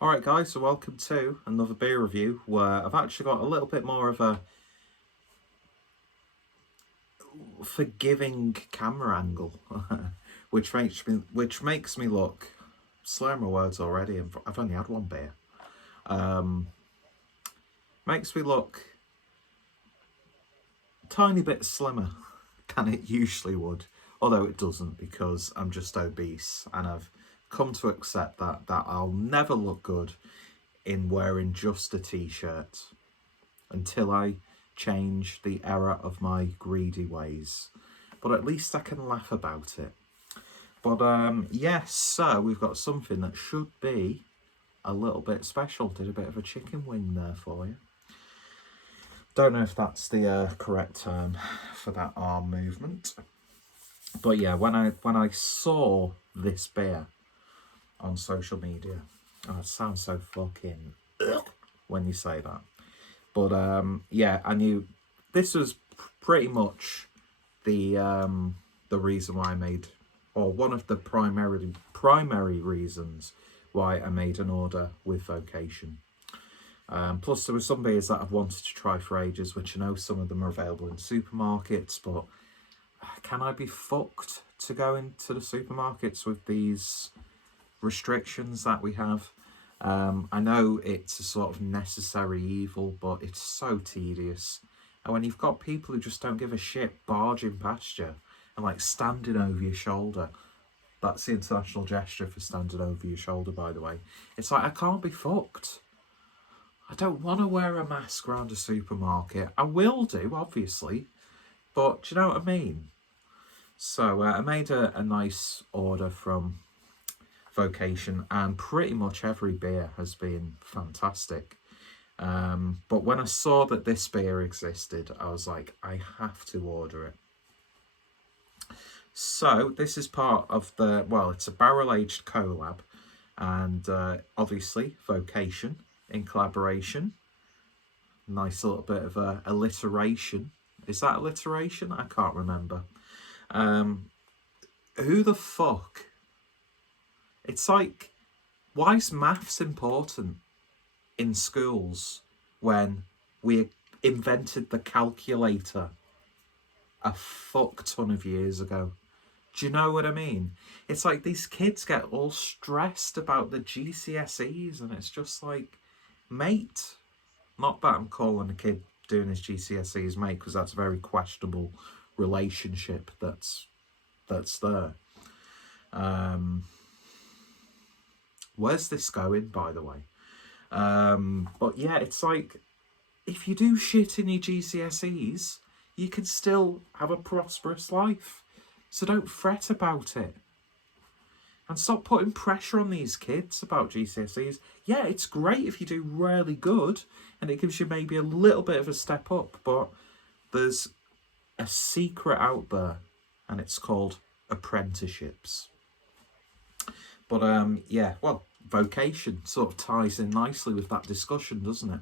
Alright guys, so welcome to another beer review where I've actually got a little bit more of a forgiving camera angle, which makes me look, slurring my words already, and I've only had one beer, makes me look a tiny bit slimmer than it usually would, although it doesn't because I'm just obese and I've come to accept that I'll never look good in wearing just a t-shirt until I change the error of my greedy ways. But at least I can laugh about it. But yes, so we've got something that should be a little bit special. Did a bit of a chicken wing there for you. Don't know if that's the correct term for that arm movement. But yeah, when I saw this beer on social media, it sounds so fucking when you say that. But yeah, I knew this was pretty much the reason why I made, or one of the primary reasons why I made an order with Vocation. Plus, there were some beers that I've wanted to try for ages, which I know some of them are available in supermarkets, but can I be fucked to go into the supermarkets with these restrictions that we have? I know it's a sort of necessary evil, but it's so tedious. And when you've got people who just don't give a shit barging past you and like standing over your shoulder, that's the international gesture for standing over your shoulder, by the way. It's like, I can't be fucked. I don't want to wear a mask around a supermarket. I will do, obviously, but do you know what I mean? So I made a nice order from Vocation, and pretty much every beer has been fantastic. But when I saw that this beer existed, I was like, I have to order it. So this is part of the, well, it's a barrel-aged collab, and obviously Vocation in collaboration. Nice little bit of alliteration. Is that alliteration? I can't remember. Who the fuck? It's like, why is maths important in schools when we invented the calculator a fuck ton of years ago? Do you know what I mean? It's like these kids get all stressed about the GCSEs, and it's just like, mate, not that I'm calling a kid doing his GCSEs mate, because that's a very questionable relationship that's there. Where's this going, by the way? But yeah, it's like, if you do shit in your GCSEs, you can still have a prosperous life. So don't fret about it. And stop putting pressure on these kids about GCSEs. Yeah, it's great if you do really good, and it gives you maybe a little bit of a step up, but there's a secret out there, and it's called apprenticeships. But yeah, well, Vocation sort of ties in nicely with that discussion, doesn't it?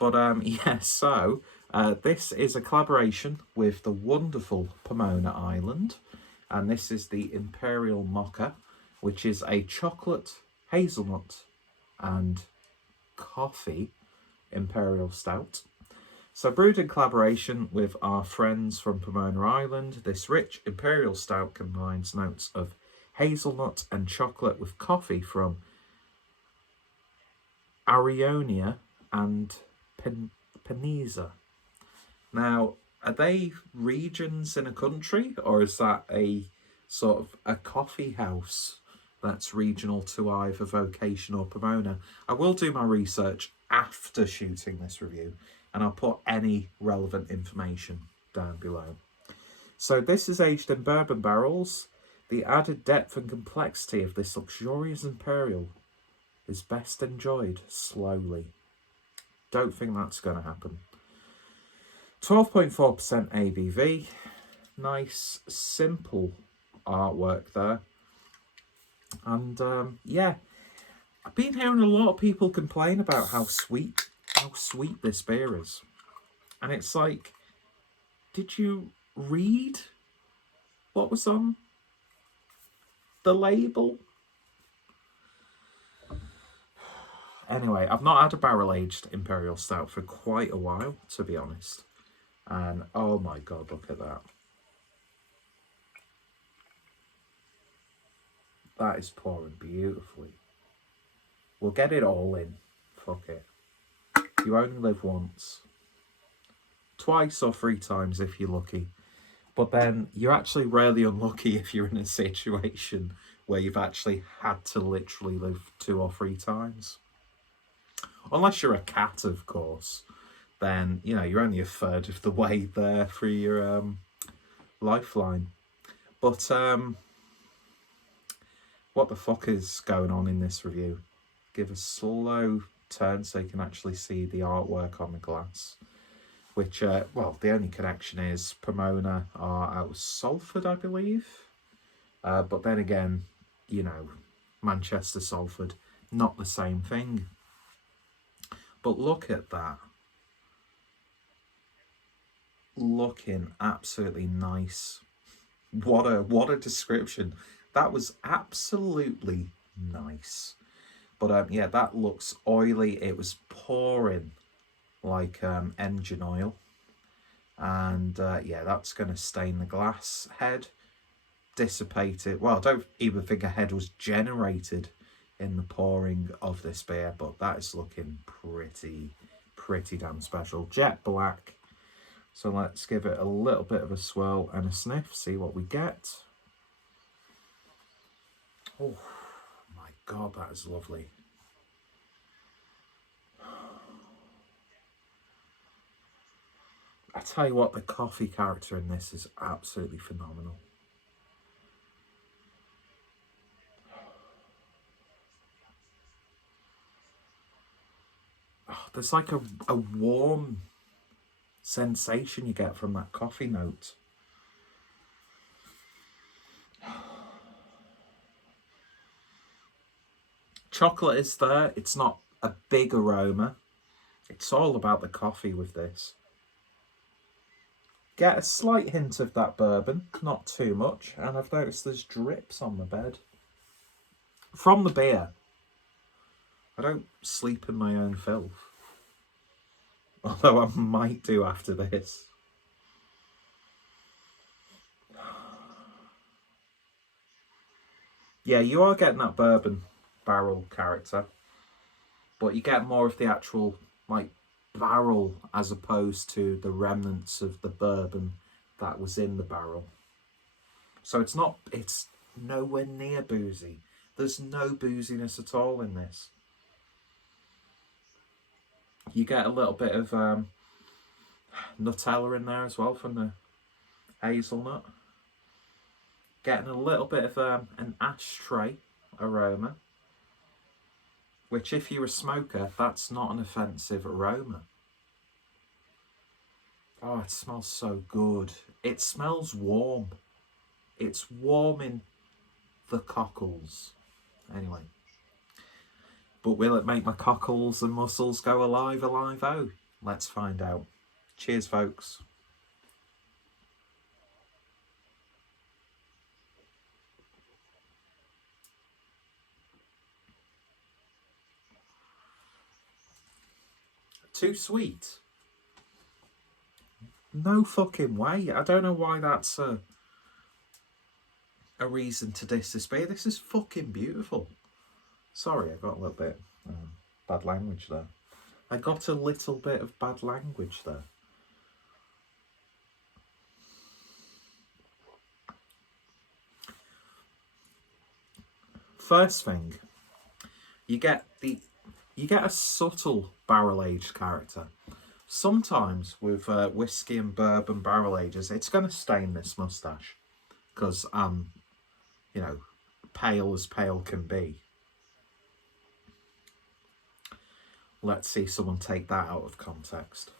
But yeah, so this is a collaboration with the wonderful Pomona Island, and this is the Imperial Mocha, which is a chocolate, hazelnut, and coffee Imperial Stout. So brewed in collaboration with our friends from Pomona Island, this rich Imperial Stout combines notes of hazelnut and chocolate with coffee from Arionia and Peniza. Now, are they regions in a country, or is that a sort of a coffee house that's regional to either Vocation or Pomona? I will do my research after shooting this review, and I'll put any relevant information down below. So this is aged in bourbon barrels. The added depth and complexity of this luxurious Imperial is best enjoyed slowly. Don't think that's going to happen. 12.4% ABV. Nice, simple artwork there. And yeah, I've been hearing a lot of people complain about how sweet this beer is. And it's like, did you read what was on the label? Anyway, I've not had a barrel-aged Imperial Stout for quite a while, to be honest. And oh my god, look at that. That is pouring beautifully. We'll get it all in. Fuck it. You only live once. Twice or 3 times if you're lucky. But then you're actually really unlucky if you're in a situation where you've actually had to literally live 2 or 3 times. Unless you're a cat, of course. Then, you know, you're only a third of the way there through your lifeline. But what the fuck is going on in this review? Give a slow turn so you can actually see the artwork on the glass. Which, well, the only connection is Pomona are out of Salford, I believe. But then again, you know, Manchester, Salford, not the same thing. But look at that. Looking absolutely nice. What a description. That was absolutely nice. But yeah, that looks oily. It was pouring like engine oil. And yeah, that's going to stain the glass. Head dissipated. Well, I don't even think a head was generated in the pouring of this beer, but that is looking pretty damn special. Jet black. So let's give it a little bit of a swirl and a sniff, see what we get. Oh my god, that is lovely. I tell you what, the coffee character in this is absolutely phenomenal. Oh, there's like a warm sensation you get from that coffee note. Chocolate is there. It's not a big aroma. It's all about the coffee with this. Get a slight hint of that bourbon, not too much, and I've noticed there's drips on the bed. From the beer. I don't sleep in my own filth. Although I might do after this. Yeah, you are getting that bourbon barrel character, but you get more of the actual, like, barrel as opposed to the remnants of the bourbon that was in the barrel. So it's nowhere near boozy. There's no booziness at all in this. You get a little bit of Nutella in there as well from the hazelnut. Getting a little bit of an ashtray aroma, which if you're a smoker, that's not an offensive aroma. Oh, it smells so good. It smells warm. It's warming the cockles. Anyway. But will it make my cockles and muscles go alive, alive, oh? Let's find out. Cheers, folks. Too sweet? No fucking way. I don't know why that's a reason to diss this beer. This is fucking beautiful. Sorry, I got a little bit bad language there. I got a little bit of bad language there. First thing, you get a subtle barrel-aged character. Sometimes with whiskey and bourbon barrel ages, it's going to stain this moustache because I'm, you know, pale as pale can be. Let's see someone take that out of context.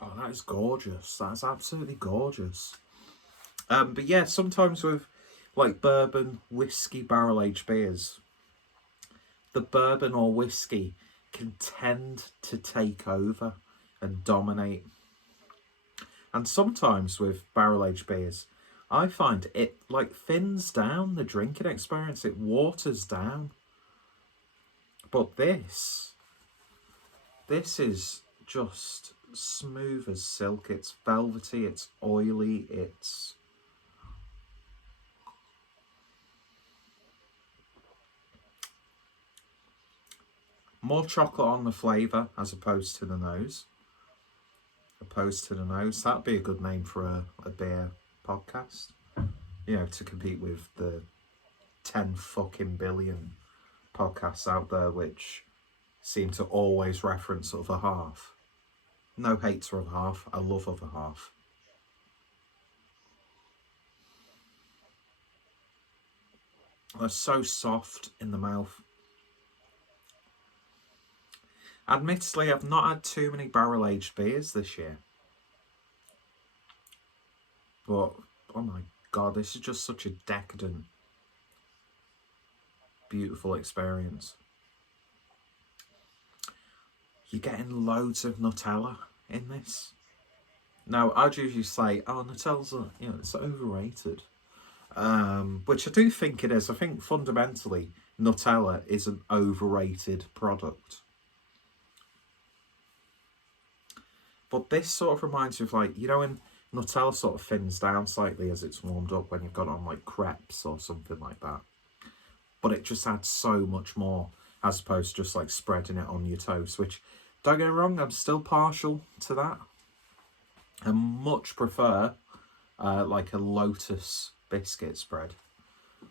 Oh, that is gorgeous. That's absolutely gorgeous. But yeah, sometimes with like bourbon, whiskey, barrel-aged beers, the bourbon or whiskey can tend to take over and dominate. And sometimes with barrel-aged beers, I find it like thins down the drinking experience. It waters down. But this is just smooth as silk. It's velvety, it's oily, it's more chocolate on the flavour as opposed to the nose. That'd be a good name for a beer podcast. You know, to compete with the 10 fucking billion podcasts out there which seem to always reference other half. No hate to other half, I love other half. They're so soft in the mouth. Admittedly, I've not had too many barrel-aged beers this year. But, oh my god, this is just such a decadent, beautiful experience. You're getting loads of Nutella in this. Now, I'd usually say, oh, Nutella's, it's overrated. Which I do think it is. I think fundamentally, Nutella is an overrated product. But this sort of reminds me of, like, you know, when Nutella sort of thins down slightly as it's warmed up when you've got it on, like, crepes or something like that. But it just adds so much more as opposed to just, like, spreading it on your toast, which, don't get me wrong, I'm still partial to that. I much prefer, like, a Lotus biscuit spread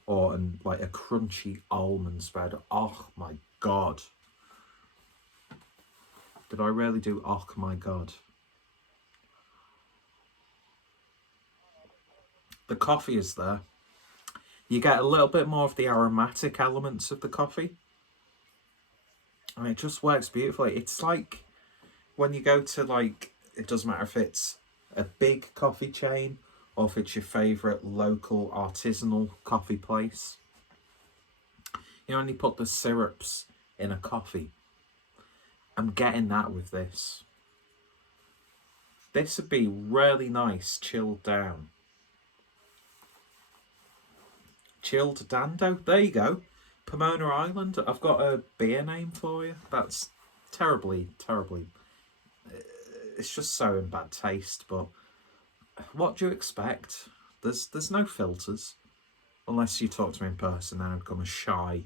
or like a crunchy almond spread. Oh my god. Did I really do oh my god? The coffee is there. You get a little bit more of the aromatic elements of the coffee. And it just works beautifully. It's like when you go to, like, it doesn't matter if it's a big coffee chain or if it's your favourite local artisanal coffee place. You know, when you put the syrups in a coffee. I'm getting that with this. This would be really nice, chilled down. Chilled Dando, there you go. Pomona Island, I've got a beer name for you. That's terribly, it's just so in bad taste, but what do you expect? There's no filters. Unless you talk to me in person, then I become a shy,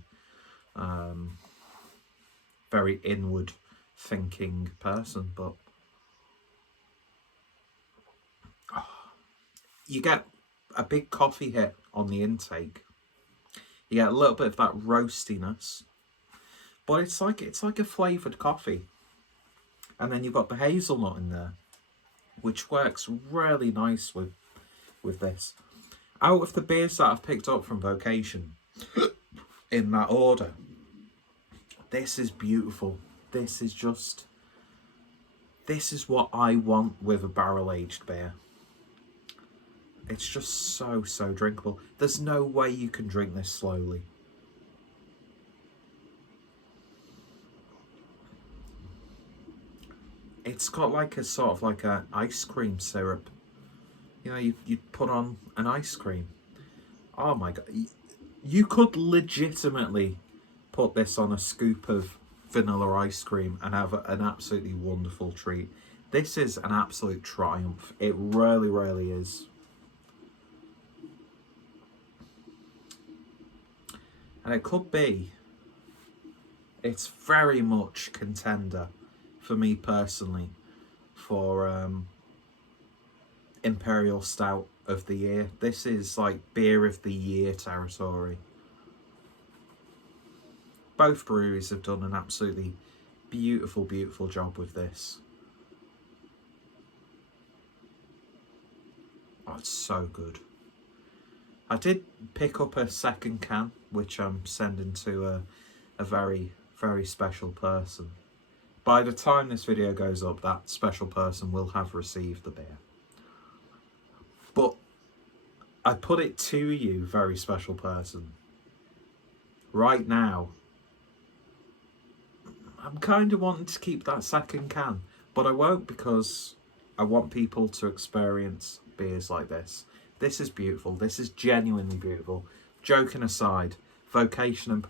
very inward thinking person, but you get a big coffee hit on the intake. You get a little bit of that roastiness, but it's like a flavoured coffee. And then you've got the hazelnut in there, which works really nice with this. Out of the beers that I've picked up from Vocation, in that order, this is beautiful. This is what I want with a barrel-aged beer. It's just so drinkable. There's no way you can drink this slowly. It's got like a sort of like an ice cream syrup. You know, you put on an ice cream. Oh my god. You could legitimately put this on a scoop of vanilla ice cream and have an absolutely wonderful treat. This is an absolute triumph. It really is. And it could be, it's very much contender for me personally for Imperial Stout of the Year. This is like Beer of the Year territory. Both breweries have done an absolutely beautiful job with this. Oh, it's so good. I did pick up a second can, which I'm sending to a very special person. By the time this video goes up, that special person will have received the beer. But I put it to you, very special person. Right now, I'm kind of wanting to keep that second can, but I won't, because I want people to experience beers like this. This is beautiful. This is genuinely beautiful. Joking aside, Vocation and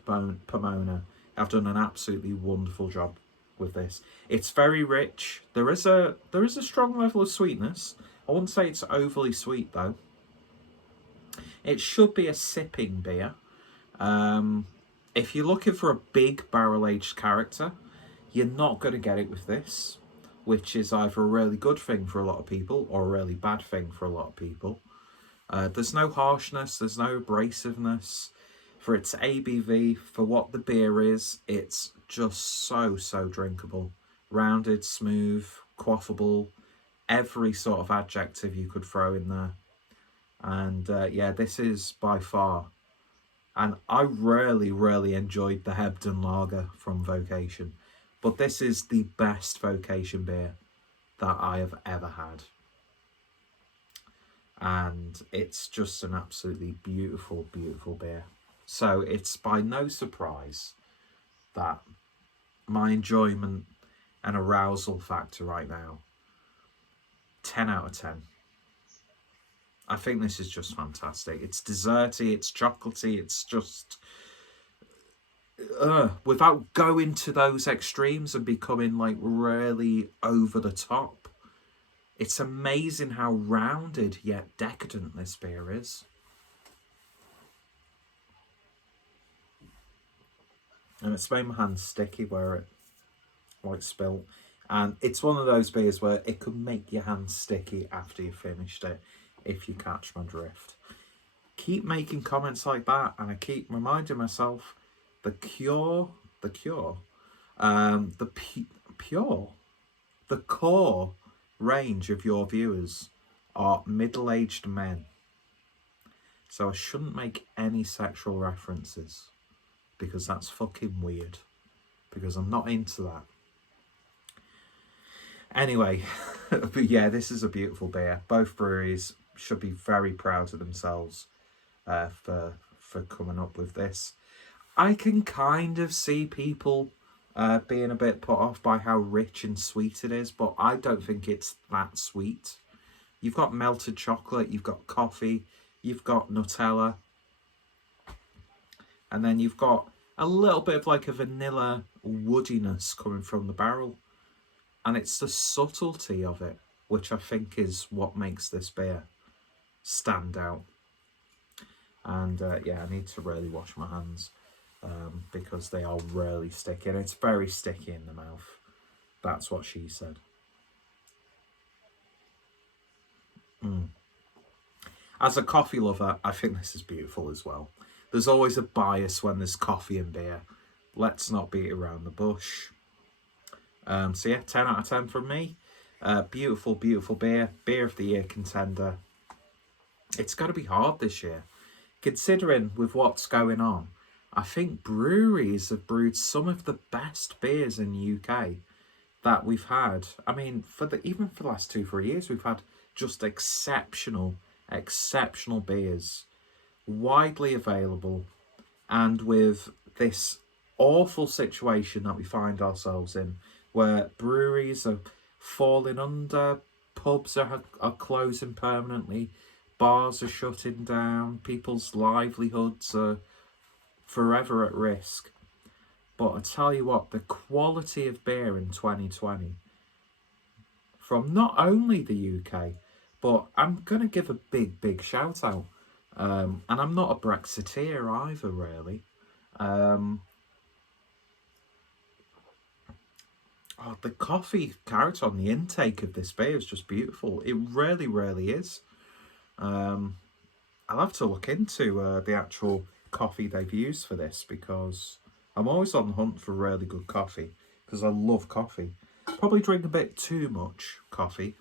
Pomona have done an absolutely wonderful job with this. It's very rich. There is a strong level of sweetness. I wouldn't say it's overly sweet though. It should be a sipping beer. If you're looking for a big barrel-aged character, you're not going to get it with this, which is either a really good thing for a lot of people or a really bad thing for a lot of people. There's no harshness, there's no abrasiveness. For its ABV, for what the beer is, it's just so drinkable. Rounded, smooth, quaffable, every sort of adjective you could throw in there. And yeah, this is by far. And I really enjoyed the Hebden Lager from Vocation. But this is the best Vocation beer that I have ever had. And it's just an absolutely beautiful beer. So it's by no surprise that my enjoyment and arousal factor right now, 10 out of 10. I think this is just fantastic. It's desserty, it's chocolatey, it's just... without going to those extremes and becoming like really over the top. It's amazing how rounded yet decadent this beer is. And it's made my hands sticky where it like spilt. And it's one of those beers where it could make your hands sticky after you finished it, if you catch my drift. Keep making comments like that, and I keep reminding myself the core range of your viewers are middle-aged men. So I shouldn't make any sexual references, because that's fucking weird, because I'm not into that. Anyway, but yeah, this is a beautiful beer. Both breweries should be very proud of themselves for coming up with this. I can kind of see people being a bit put off by how rich and sweet it is, but I don't think it's that sweet. You've got melted chocolate, you've got coffee, you've got Nutella, and then you've got a little bit of like a vanilla woodiness coming from the barrel. And it's the subtlety of it, which I think is what makes this beer stand out. And yeah, I need to really wash my hands because they are really sticky. And it's very sticky in the mouth. That's what she said. As a coffee lover, I think this is beautiful as well. There's always a bias when there's coffee and beer. Let's not beat around the bush. So yeah, 10 out of 10 from me. Beautiful beer. Beer of the year contender. It's got to be hard this year. Considering with what's going on, I think breweries have brewed some of the best beers in the UK that we've had. I mean, even for the last 2-3 years, we've had just exceptional beers, widely available, and with this awful situation that we find ourselves in, where breweries are falling under, pubs are closing permanently, bars are shutting down, people's livelihoods are forever at risk. But I tell you what, the quality of beer in 2020 from not only the UK, but I'm going to give a big shout out. And I'm not a Brexiteer either, really. The coffee character on the intake of this beer is just beautiful. It really is. I'll have to look into the actual coffee they've used for this, because I'm always on the hunt for really good coffee, because I love coffee. Probably drink a bit too much coffee.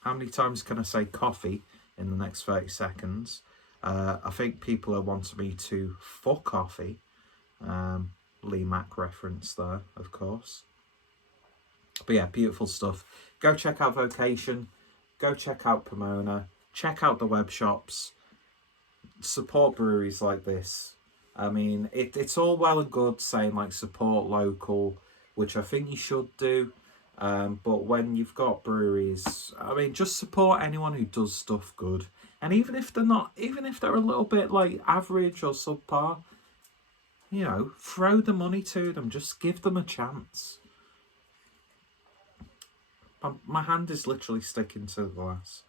How many times can I say coffee in the next 30 seconds? I think people are wanting me to fuck coffee. Lee Mack reference there, of course. But yeah, beautiful stuff. Go check out Vocation. Go check out Pomona. Check out the web shops. Support breweries like this. I mean, it's all well and good saying like support local, which I think you should do. But when you've got breweries, I mean, just support anyone who does stuff good And even if they're not, even if they're a little bit like average or subpar, you know, throw the money to them. Just give them a chance. My hand is literally sticking to the glass.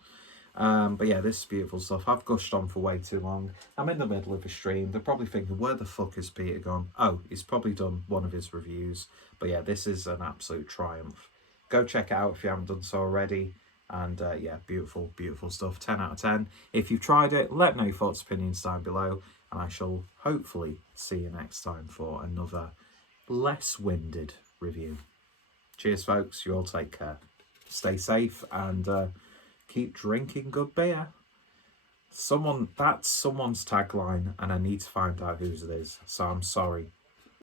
But yeah, this is beautiful stuff. I've gushed on for way too long. I'm in the middle of a stream. They're probably thinking, where the fuck is Peter gone? Oh, he's probably done one of his reviews. But yeah, this is an absolute triumph. Go check it out if you haven't done so already. And yeah, beautiful, beautiful stuff. 10 out of 10. If you've tried it, let me know your thoughts, opinions down below. And I shall hopefully see you next time for another less winded review. Cheers, folks. You all take care. Stay safe and keep drinking good beer. That's someone's tagline, and I need to find out whose it is. So I'm sorry.